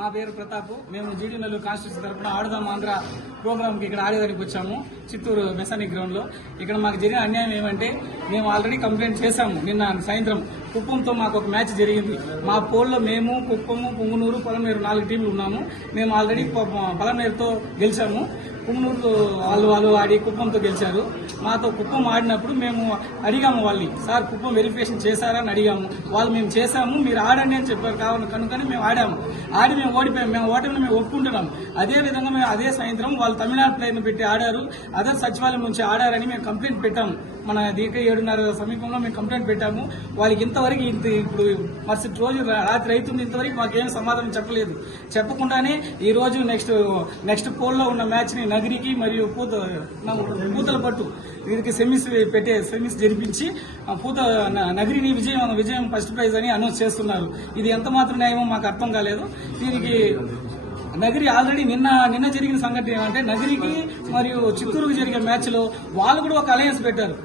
మా పేరు ప్రతాప్. మేము జీడీనల్లు కాన్స్టిట్యూన్సీ తరఫున ఆడుదాం ఆంధ్ర ప్రోగ్రామ్కి ఇక్కడ ఆడేదానికి వచ్చాము చిత్తూరు మెసానిక్ గ్రౌండ్లో. ఇక్కడ మాకు జరిగిన అన్యాయం ఏమంటే మేము ఆల్రెడీ కంప్లైంట్ చేశాము నిన్న సాయంత్రం. కుప్పంతో మాకు ఒక మ్యాచ్ జరిగింది. మా పోల్లో మేము కుప్పము పుంగునూరు పొలమేరు నాలుగు టీంలు ఉన్నాము. మేము ఆల్రెడీ పొలమేరుతో గెలిచాము. పుంగునూరు వాళ్ళు వాళ్ళు ఆడి కుప్పంతో గెలిచారు. మాతో కుప్పం ఆడినప్పుడు మేము అడిగాము వాళ్ళని సార్ కుప్పం వెరిఫికేషన్ చేశారా? అని అడిగాము. వాళ్ళు మేము చేశాము మీరు ఆడండి అని చెప్పారు. కావాలి కనుకని మేము ఆడాము. ఆడి మేము ఓడిపోయాము మేము ఓటమిని మేము ఒప్పుకుంటున్నాం. అదే విధంగా మేము అదే సాయంత్రం వాళ్ళు తమిళనాడు ప్లేయర్ని పెట్టి ఆడారు. అదే సచివాలయం నుంచి ఆడారని మేము కంప్లైంట్ పెట్టాము. మన దీక ఏడున్నర సమీపంలో మేము కంప్లైంట్ పెట్టాము. వాళ్ళకి ఇంతవరకు ఇంత ఇప్పుడు మరుసటి రోజు రాత్రి అవుతుంది ఇంతవరకు మాకేం సమాధానం చెప్పలేదు. చెప్పకుండానే ఈ రోజు నెక్స్ట్ నెక్స్ట్ పోల్లో ఉన్న మ్యాచ్ని నగరికి మరియు పూత పూతల పట్టు వీరికి సెమీస్ పెట్టే సెమీస్ జరిపించి పూత నగరిని విజయం విజయం ఫస్ట్ ప్రైజ్ అని అనౌన్స్ చేస్తున్నారు. ఇది ఎంత మాత్రం న్యాయమో మాకు అర్థం కాలేదు. దీనికి నగరి ఆల్రెడీ నిన్న నిన్న జరిగిన సంఘటన ఏమంటే నగరికి మరియు చిత్తూరుకు జరిగే మ్యాచ్లో వాళ్ళు కూడా ఒక అలయన్స్ పెట్టారు.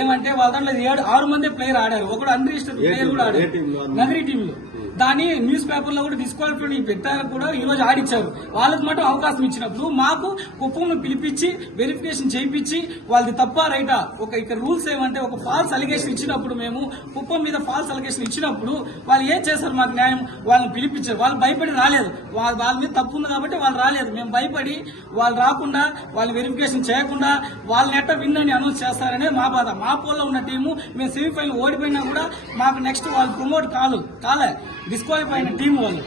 ఏమంటే వాళ్ళ దాంట్లో ఏడు ఆరు మంది ప్లేయర్ ఆడారు. ఒకడు అన్రిజిస్టర్డ్ ప్లేయర్ కూడా ఆడారు నగరి టీంలో దాన్ని న్యూస్ పేపర్లో. కూడా డిస్క్వాలిఫై పెట్టారు కూడా ఈ రోజు ఆడిచ్చారు. వాళ్ళకి మాత్రం అవకాశం ఇచ్చినప్పుడు మాకు కుప్పంను పిలిపించి వెరిఫికేషన్ చేయించి వాళ్ళది తప్ప రైటా. ఒక ఇక్కడ రూల్స్ ఏమంటే ఒక ఫాల్స్ అలిగేషన్ ఇచ్చినప్పుడు మేము కుప్పం మీద ఫాల్స్ అలిగేషన్ ఇచ్చినప్పుడు వాళ్ళు ఏం చేశారు మాకు న్యాయం? వాళ్ళని పిలిపించారు. వాళ్ళు భయపడి రాలేదు. వాళ్ళ వాళ్ళ మీద తప్పు ఉంది కాబట్టి వాళ్ళు రాలేదు. మేము భయపడి వాళ్ళు రాకుండా వాళ్ళని వెరిఫికేషన్ చేయకుండా వాళ్ళని ఎట్ట విన్ అని అనౌన్స్ చేస్తారనే మా బాధ. మా పోల్లో ఉన్న టీము మేము సెమీఫైనల్ ఓడిపోయినా కూడా మాకు నెక్స్ట్ వాళ్ళు ప్రమోట్ కాలు కాలే. డిస్క్వాలిఫై అయిన టీం వాళ్ళు.